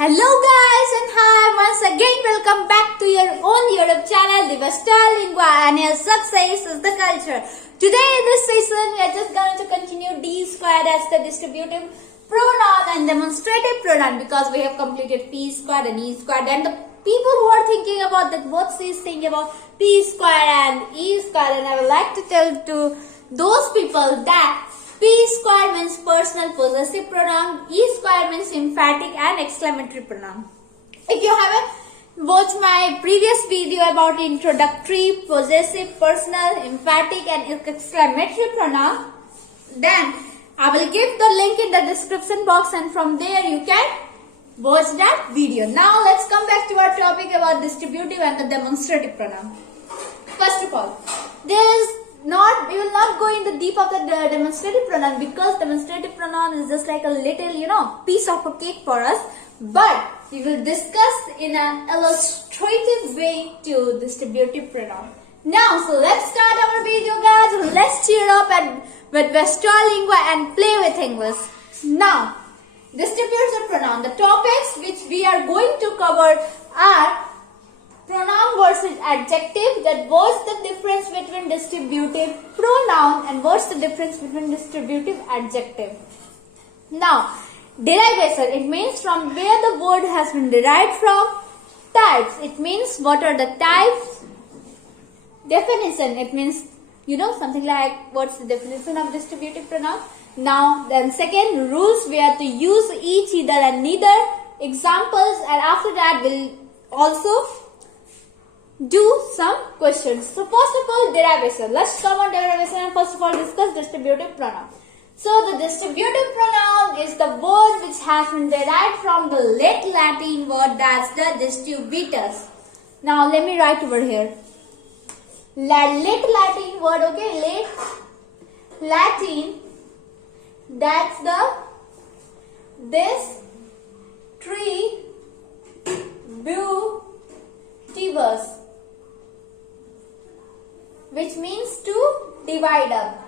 Hello guys and hi, once again welcome back to your own YouTube channel Lingua, and your success is the culture. Today in this session we are just going to continue D squared as the distributive pronoun and demonstrative pronoun, because we have completed P squared and E squared, and the people who are thinking about that what's this thing about P squared and E squared, and I would like to tell to those people that P squared means personal possessive pronoun, E squared means emphatic and exclamatory pronoun. If you haven't watched my previous video about introductory, possessive, personal, emphatic and exclamatory pronoun, then I will give the link in the description box, and from there you can watch that video. Now let's come back to our topic about distributive and the demonstrative pronoun. First of all, we will not go in the deep of the demonstrative pronoun, because demonstrative pronoun is just like a little, piece of a cake for us. But we will discuss in an illustrative way to distributive pronoun. Now, so let's start our video, guys. Let's cheer up and with Lingua and play with English. Now, distributive pronoun. The topics which we are going to cover are pronoun versus adjective, that what's the difference between distributive pronoun and what's the difference between distributive adjective. Now, derivation, it means from where the word has been derived from. Types, it means what are the types. Definition, it means something like what's the definition of distributive pronoun. Now then, second, rules, we have to use each, either and neither. Examples, and after that we'll also do some questions. So first of all, derivation. Let's come on derivation and first of all discuss distributive pronoun. So the distributive pronoun is the word which has been derived from the late Latin word, that's the distributus. Now let me write over here. Late Latin word, okay, late Latin, that's the distributivus, which means to divide up.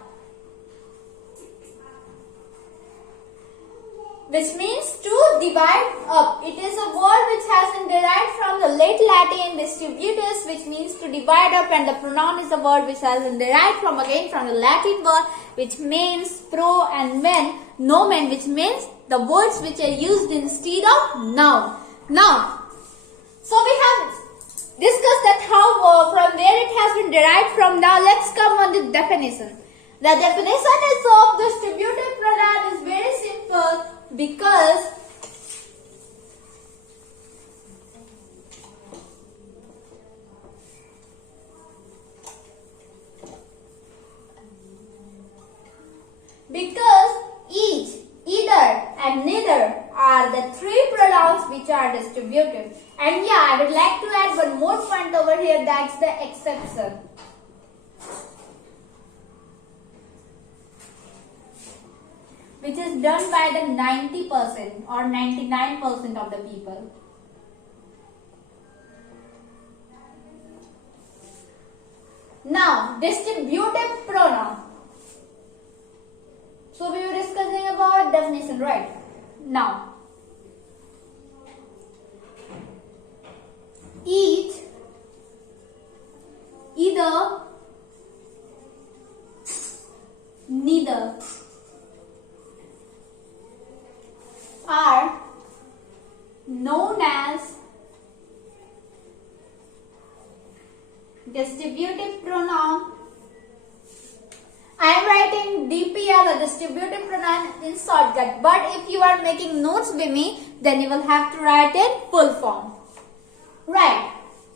Which means to divide up. It is a word which has been derived from the late Latin distributus, which means to divide up, and the pronoun is a word which has been derived from the Latin word which means pro and men, nomen, which means the words which are used instead of noun. Now, so we have discussed that how from where it has been derived from. Now let's come on the definition. The definition is of distributive pronoun is very simple, because each, either and neither are the three pronouns which are distributive. And yeah, I would like to add one more point over here, that's the exception. Which is done by the 90% or 99% of the people. Now, distributive pronoun. So we were discussing about definition, right? Now, each, either, neither are known as distributive pronoun. I am writing DP as a distributive pronoun in shortcut, but if you are making notes with me, then you will have to write in full form. Right.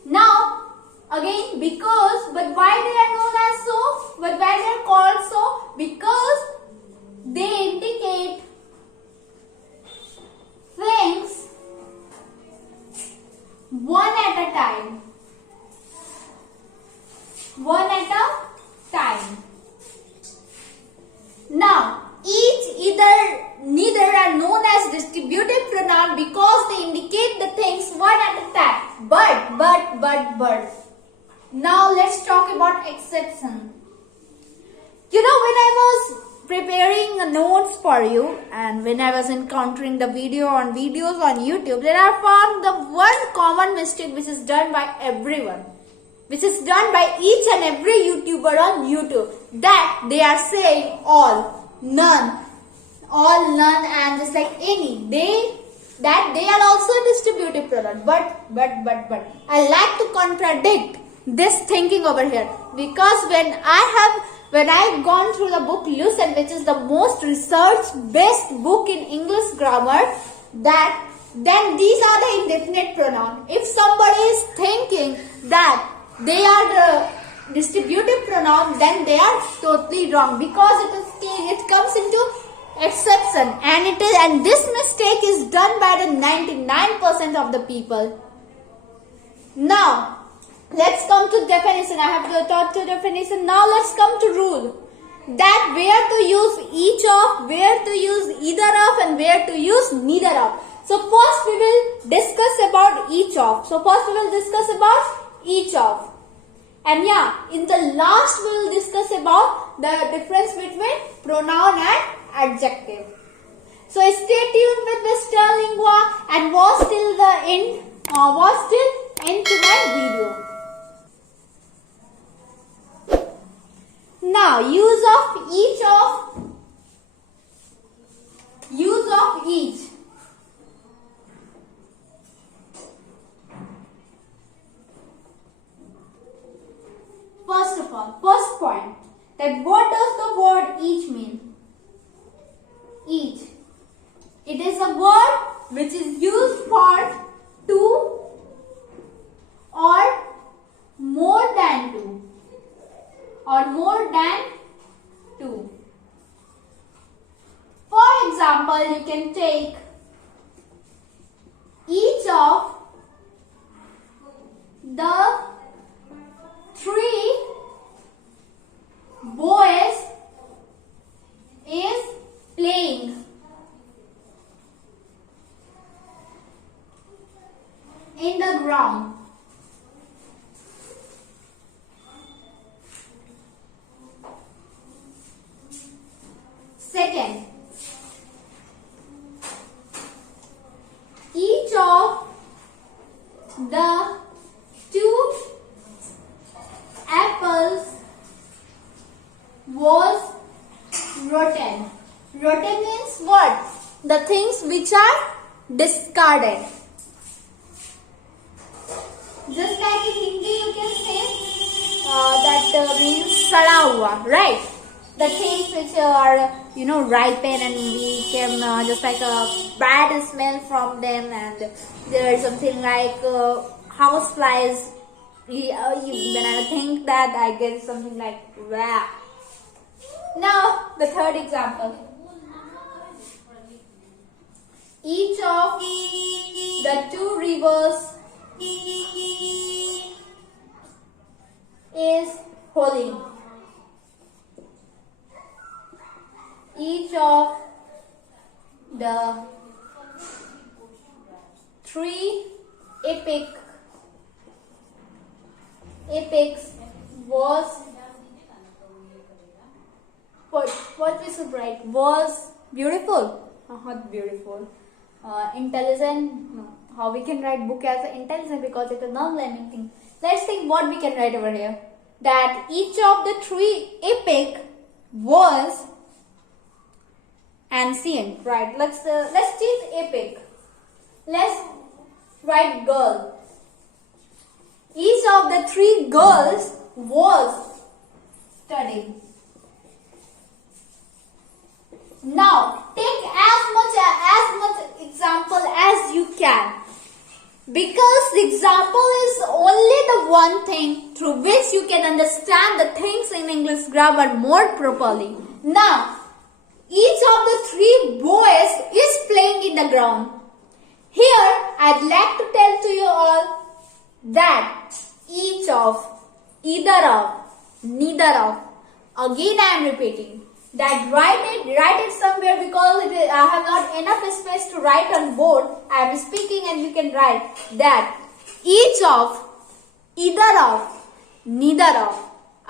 Now, again, because, but why they are known as so? But why they are called so? Because they indicate things one at a time. One at a time. Now, each, either, neither are known as distributive pronoun because they indicate the things one at a time. But. Now let's talk about exception. When I was preparing notes for you, and when I was encountering the videos on YouTube, then I found the one common mistake which is done by everyone, which is done by each and every YouTuber on YouTube, that they are saying all, none, and just like any, they are also a distributive pronoun. But I like to contradict this thinking over here, because when I've gone through the book Lucent, which is the most research-based book in English grammar, then these are the indefinite pronoun. If somebody is thinking that they are the distributive pronoun, then they are totally wrong, because it comes into exception, and this mistake is done by the 99% of the people. Now, let's come to definition. I have taught to definition. Now let's come to rule. That where to use each of, where to use either of, and where to use neither of. So first we will discuss about each of. And yeah, in the last we will discuss about the difference between pronoun and adjective. So stay tuned with Mr. Lingua and watch till the end. To my video. Now, use of each. First of all, first point, that what does the word each mean? Each. It is a word which is used for two or more than two. For example, you can take each of the three boys is playing in the ground. Second, each of the two apples was rotten. Rotten means what? The things which are discarded. Just like in Hindi you can say that means sada hua, right? The things which are ripen and we can just like a bad smell from them, and there is something like house flies. When I think that, I get something like wow. Now the third example. Each of the two rivers is holy. Each of the three epics was what we should write? Was beautiful. Not beautiful. Intelligent. No. How we can write book as intelligent, because it's a non-learning thing. Let's think what we can write over here. That each of the three epic was ancient, right? Let's change epic. Let's write girl. Each of the three girls was studying. Now take as much example as you can, because the example is only the one thing through which you can understand the things in English grammar more properly. Now, each of the three boys is playing in the ground. Here, I'd like to tell to you all that each of, either of, neither of. Again, I am repeating that write it somewhere, because I have not enough space to write on board. I am speaking and you can write that each of, either of, neither of.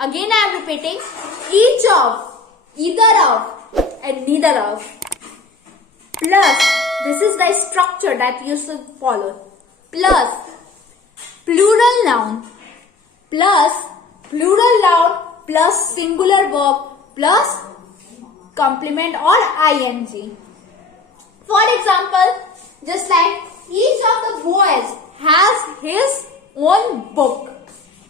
Again, I am repeating each of, either of, and neither of. Plus, this is the structure that you should follow. Plus, plural noun. Plus, plural noun plus singular verb plus complement or ing. For example, just like each of the boys has his own book.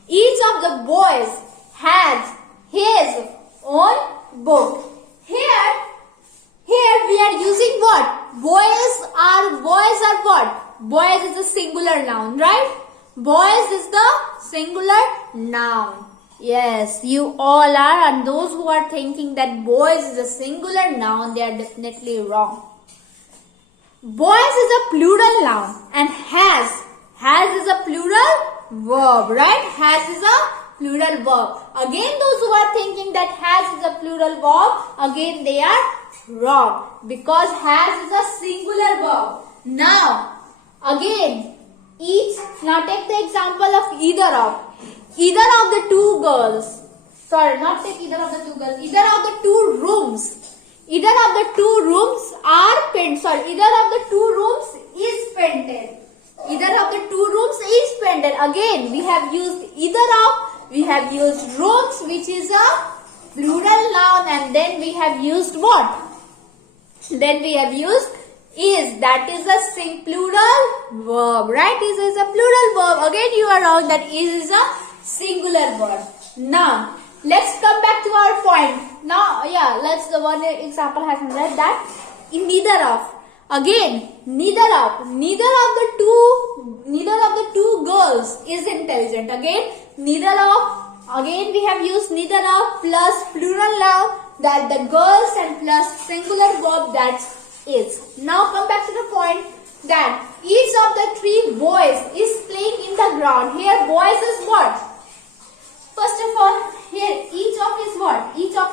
Each of the boys has his own book. Here we are using what? Boys are what? Boys is a singular noun, right? Boys is the singular noun. Yes, you all are, and those who are thinking that boys is a singular noun, they are definitely wrong. Boys is a plural noun and has is a plural verb, right? Has is a plural verb. Again, those who are thinking that has is a plural verb, again they are wrong, because has is a singular verb. Now take the example of either of the two girls. Sorry, not take either of the two girls. Either of the two rooms. Either of the two rooms are painted. Sorry, either of the two rooms is painted. Either of the two rooms is painted. Again, we have used either of. We have used rooms, which is a plural noun, and then we have used what? Then we have used is, that is a plural verb, right? Is a plural verb. Again, you are wrong, that is a singular verb. Now, let's come back to our point. Now, the one example has been read that in neither of. Again, neither of the two girls is intelligent. Again, neither of. Again, we have used neither of plus plural noun, that the girls, and plus singular verb, that is. Now come back to the point that each of the three boys is playing in the ground. Here boys is what? First of all, here each of is what? Each of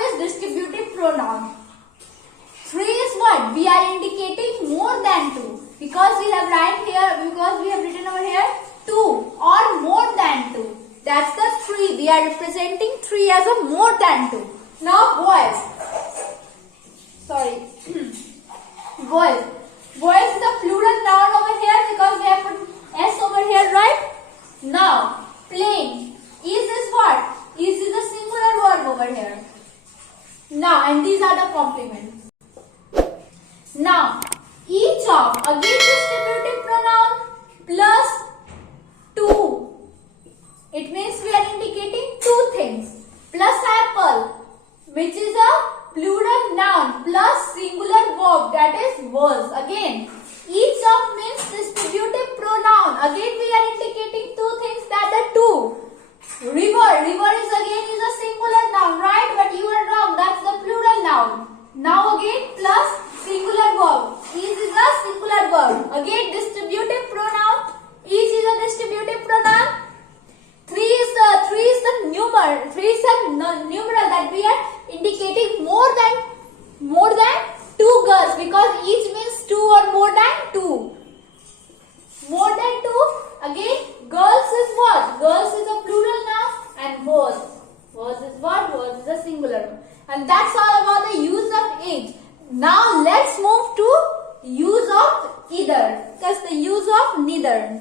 is distributive pronoun. Three is what? We are indicating more than two, because we have written over here two or more than two. That's the three. We are representing three as a more than two. Now boys. Sorry. Boys. Boys is a plural noun over here, because we have put S over here, right? Now, playing. Is what? Is a singular verb over here. Now, and these are the complements. Now, each of, again distributive pronoun plus two. It means we are indicating two things. Plus apple, which is a plural noun, plus singular verb, that is was. Again, each of means distributive pronoun. Again, we are indicating two things, that the two. River is a singular noun, right? But you are wrong, that's the plural noun. Now again, plus singular verb. Is a singular verb. Again, distributive pronoun. Is a distributive pronoun. Three is the numeral that we are indicating more than two girls, because each means two or more than two. More than two. Again, girls is what? Girls is a plural noun, and was is what? Was is a singular. And that's all about the use of age. Now let's move to use of either. That's the use of neither.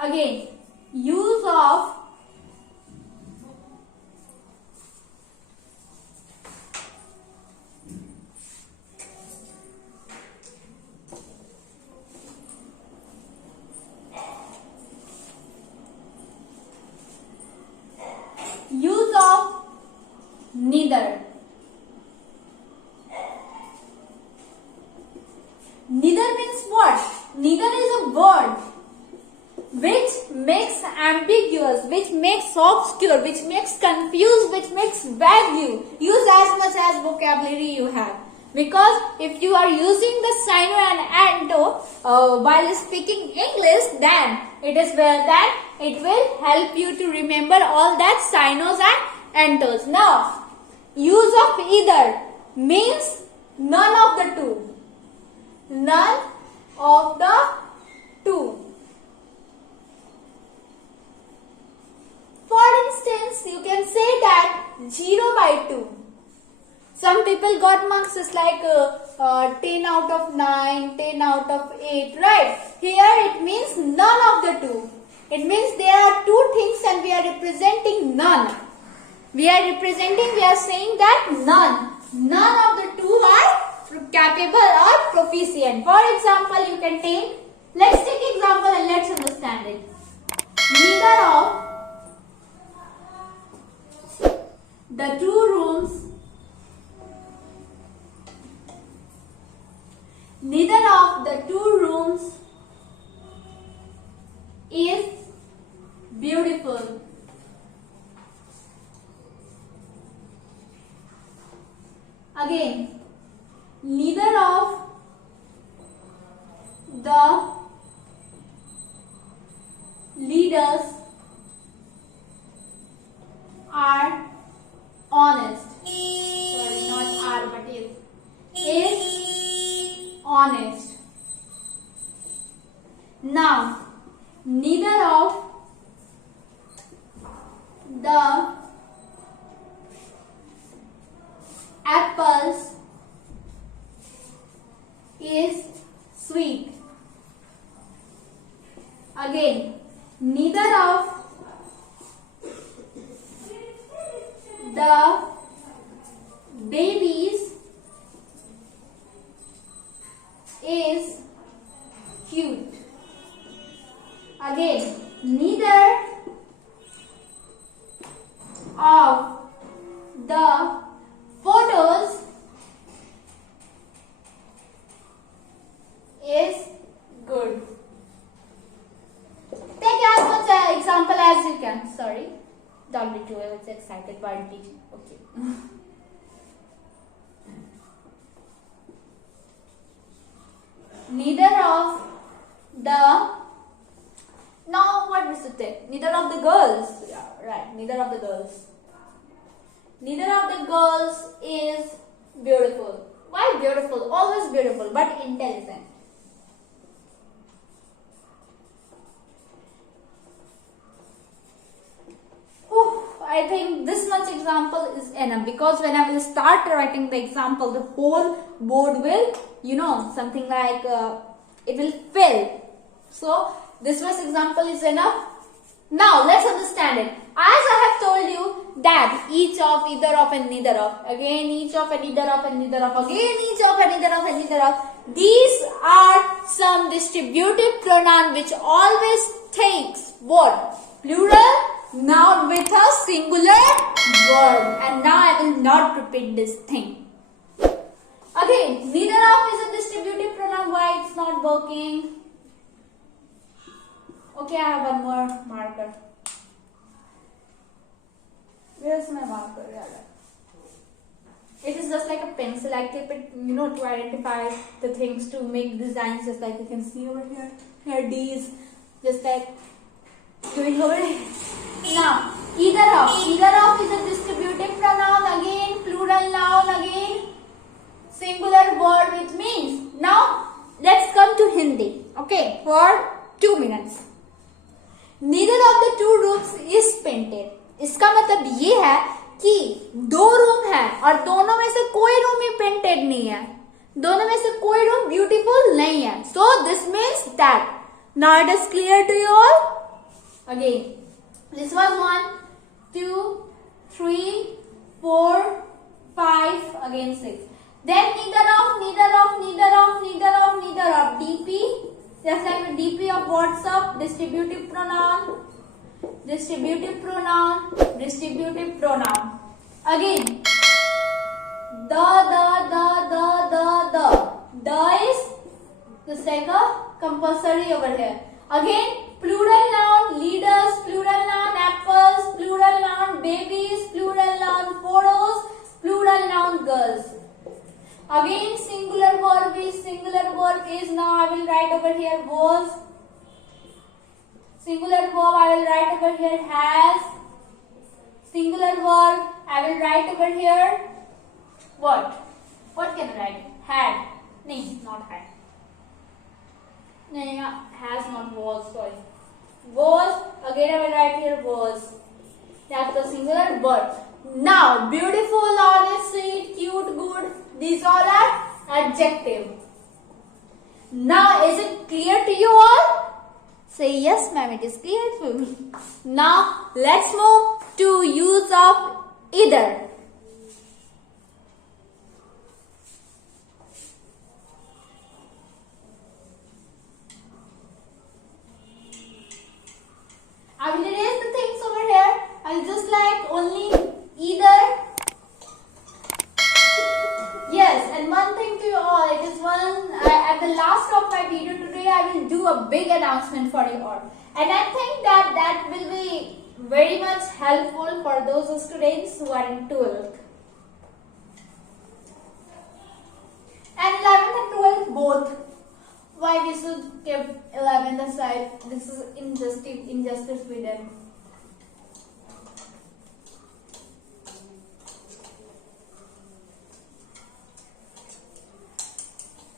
Again, use of neither. Neither means what? Neither is a word which makes ambiguous, which makes obscure, which makes confused, which makes vague. Use as much as vocabulary you have. Because if you are using the sino and anto while speaking English, then it will help you to remember all that sinos and antos. Now, use of either means none of the two. None of the two. For instance, you can say that 0/2. Some people got marks just like 10 out of 9, 10 out of 8, right? Here it means none of the two. It means there are two things and we are representing none. We are saying that none of the two are capable or proficient. For example, you can take, let's take example and let's understand it. Neither of the two rooms is beautiful. Again, neither of the leaders are honest. Sorry, not are but is honest. Now, neither of the apples is sweet. Again, neither of the babies is cute. Again, neither of the photos is good. Take as much example as you can. Sorry, don't be too excited while teaching. Okay. Neither of the, now what we should take? Neither of the girls. Yeah, right. Neither of the girls. Neither of the girls is beautiful. Why beautiful? Always beautiful, but intelligent. I think this much example is enough, because when I will start writing the example, the whole board will, something like it will fill. So this much example is enough. Now let's understand it. As I have told you that each of, either of and neither of, again each of and neither of and neither of, again each of and neither of and neither of, these are some distributive pronoun which always takes what? Plural noun with a singular word. And now I will not repeat this thing. Again, neither of is a distributive pronoun. Why it's not working? Okay, I have one more marker. Where's my marker? Yeah. It is just like a pencil. I keep it, to identify the things, to make designs, just like you can see over here. Here, these, just like doing over here. Now, either of is a distributive pronoun. Again, plural noun. Again, singular word, which means. Now, let's come to Hindi. Okay, for 2 minutes. Neither of the two rooms is painted. इसका मतलब ये है कि दो room है और दोनों में से कोई रूम ही पेंटेड नहीं है, दोनों में से कोई रूम ब्यूटीफुल नहीं है. So this means that. Now it is clear to you all. Again, this was 1, 2, 3, 4, 5. Again 6. Then neither of DP. Just like the DP of WhatsApp, distributive pronoun. Distributive pronoun. Again, the is just like a compulsory over here. Again, plural noun, leaders, plural noun, apples, plural noun, babies, plural noun, photos, plural noun, girls. Again, singular verb is now I will write over here was. Singular verb I will write over here has. Singular verb I will write over here what? What can I write? Had. No, not had. No, has not was. Sorry. Was. Again I will write here was. That's the singular word. Now, beautiful, honest, sweet, cute, good, these all are adjective. Now, is it clear to you all? Say yes, ma'am, it is clear to me. Now, let's move to use of either. I will erase the things over here. I will just like only either. Yes, and one thing to you all, it is at the last of my video today, I will do a big announcement for you all. And I think that will be very much helpful for those students who are in 12th. And 11th and 12th both. Why we should keep 11th aside? This is injustice with them.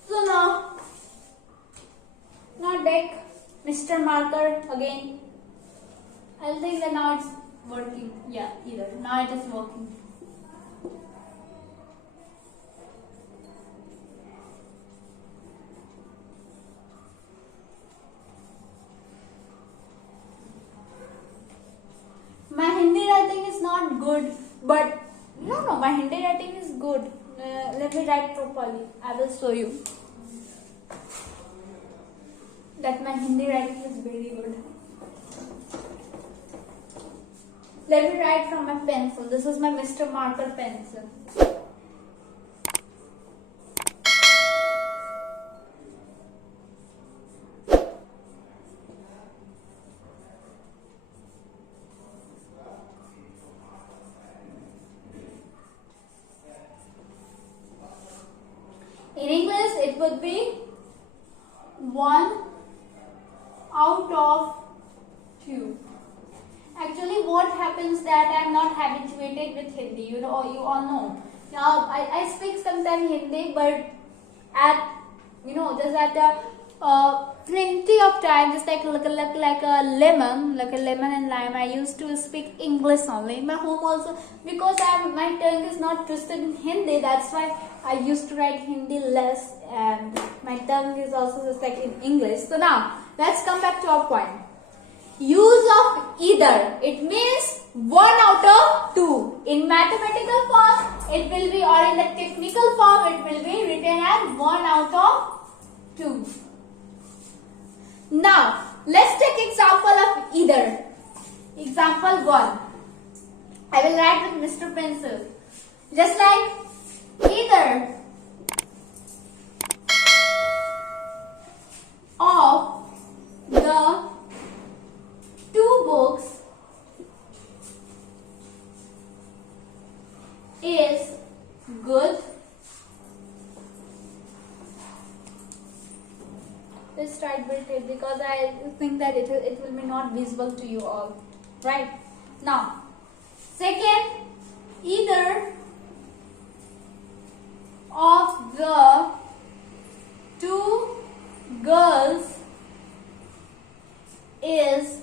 So now take Mr. Marker again. I'll think that now it's working. Yeah, either. Now it is working. My Hindi writing is not good, but no, my Hindi writing is good. Let me write properly. I will show you that my Hindi writing is very good. Let me write from my pencil. This is my Mr. Marker pencil. In English, it would be 1 out of 2. Actually, what happens that I am not habituated with Hindi. You all know. Now, I speak sometimes Hindi, but just at plenty of time, just like a lemon and lime. I used to speak English only in my home also, because my tongue is not twisted in Hindi. That's why I used to write Hindi less, and my tongue is also just like in English. So now let's come back to our point. Use of either. It means 1 out of 2. In mathematical form, it will be, or in the technical form, it will be written as 1 out of 2. Now, let's take example of either. Example 1. I will write with Mr. Pencil. Just like either of the 2 books is good. Let's write with it, because I think that it will be not visible to you all. Right? Now, second, either of the 2 girls is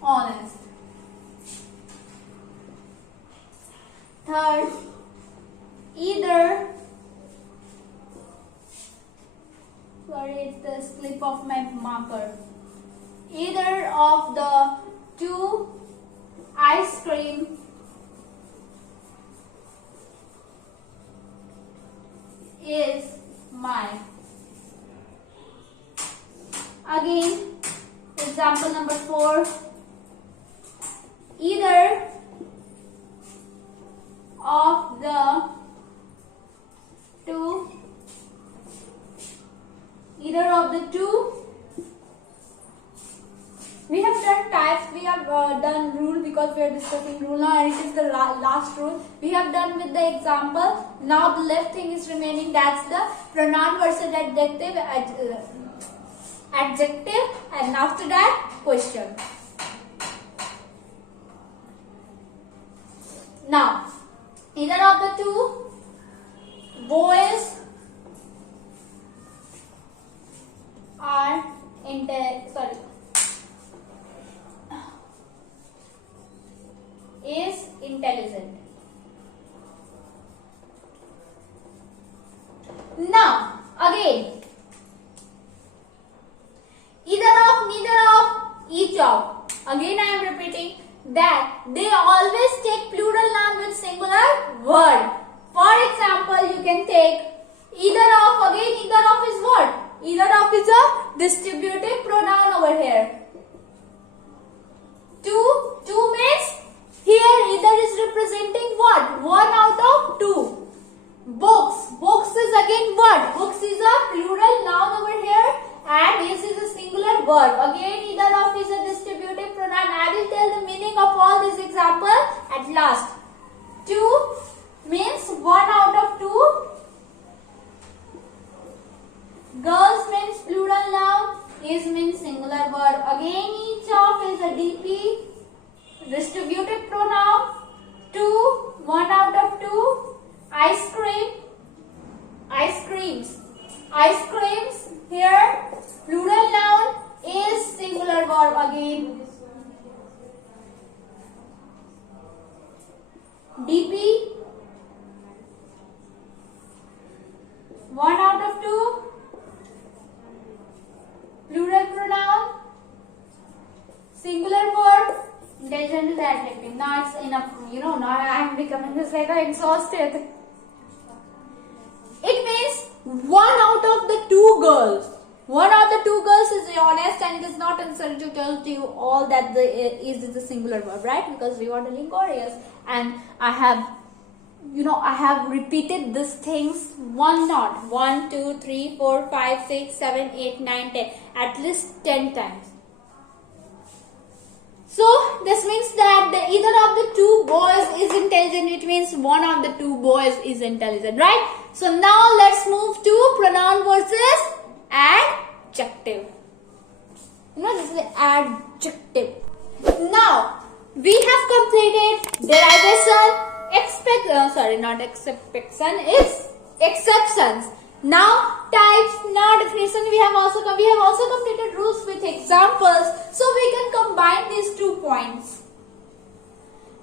honest. Third, either, sorry, it's the slip of my marker. Either of the 2 ice cream is mine. Again, example number 4. Either of the 2 we have done types, we have done rule, because we are discussing rule now, and it is the last rule. We have done with the example. Now the left thing is remaining, that's the pronoun versus adjective, and after that question. Now, either of the 2 boys are can take either of. Again, either of is what? Either of is a distributive pronoun over here. Two means here either is representing what? One out of two. Books. Books is again what? Books is a plural noun over here and this is a singular verb. Again, either of is a distributive pronoun. I will tell the meaning of all these examples at last. Two means one out of two. Girls means plural noun. Is means singular verb. Again, each of is a DP. Distributive pronoun. Two, one out of two. Ice cream. Ice creams. Ice creams. Here, plural noun is singular verb again. DP. One out of two. Plural pronoun. Singular verb. Intelligent is adjective. Now it's enough. Now I am becoming just like exhausted. It means one out of the two girls. One of the two girls is honest and it is not necessary to tell you all that the is the singular verb, right? Because we want a laborious. And I have repeated these things not 1, 2, 3, 4, 5, 6, 7, 8, 9, 10. At least 10 times. So this means that either of the two boys is intelligent. It means one of the two boys is intelligent, right? So now let's move to pronoun versus adjective. This is the adjective. Now we have completed derivation, exceptions. Now types, now definition. We have also completed rules with examples, so we can combine these 2 points.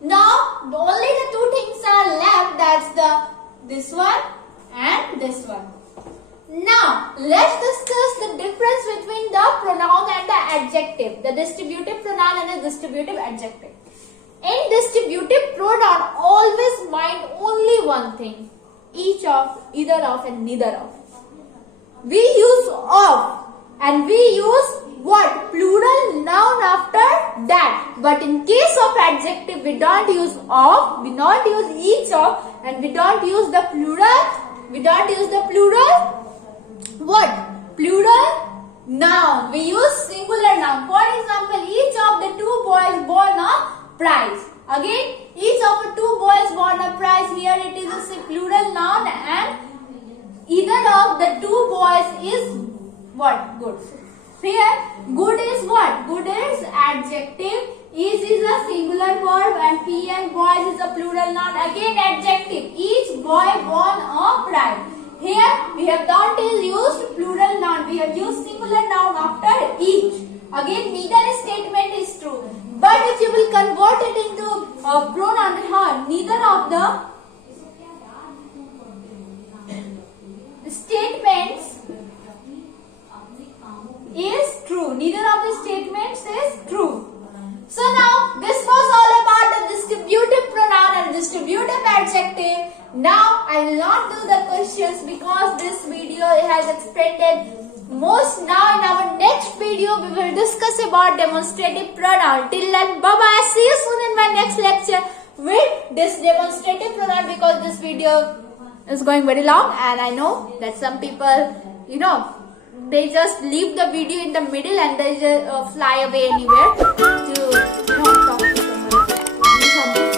Now only the 2 things are left. That's this one and this one. Now let's discuss the difference between the pronoun and the adjective, the distributive pronoun and the distributive adjective. In distributive pronoun, always mind only one thing: each of, either of, and neither of. We use of and we use what? Plural noun after that. But in case of adjective, we don't use of, we don't use each of, and we don't use the plural. We don't use the plural. What? Plural noun. We use singular noun. For example, each of the 2 boys won a prize. Again, each of the 2 boys won a prize. Here it is a plural noun and either of the 2 boys is what? Good. Here, good is what? Good is adjective. Is a singular verb and P and boys is a plural noun. Again, adjective. Each boy won a prize. Here, we have not used plural noun. We have used singular noun after each. Again, neither statement is true. But if you will convert it into a pronoun, neither of the statements is true. Neither of the statements is true. So now, this was all about the distributive pronoun and distributive adjective. Now, I will not do the questions because this video has expanded most. Now in our next video we will discuss about demonstrative pronoun. Till then, bye bye. See you soon in my next lecture with this demonstrative pronoun, because this video is going very long and I know that some people, they just leave the video in the middle and they just fly away anywhere to talk to someone.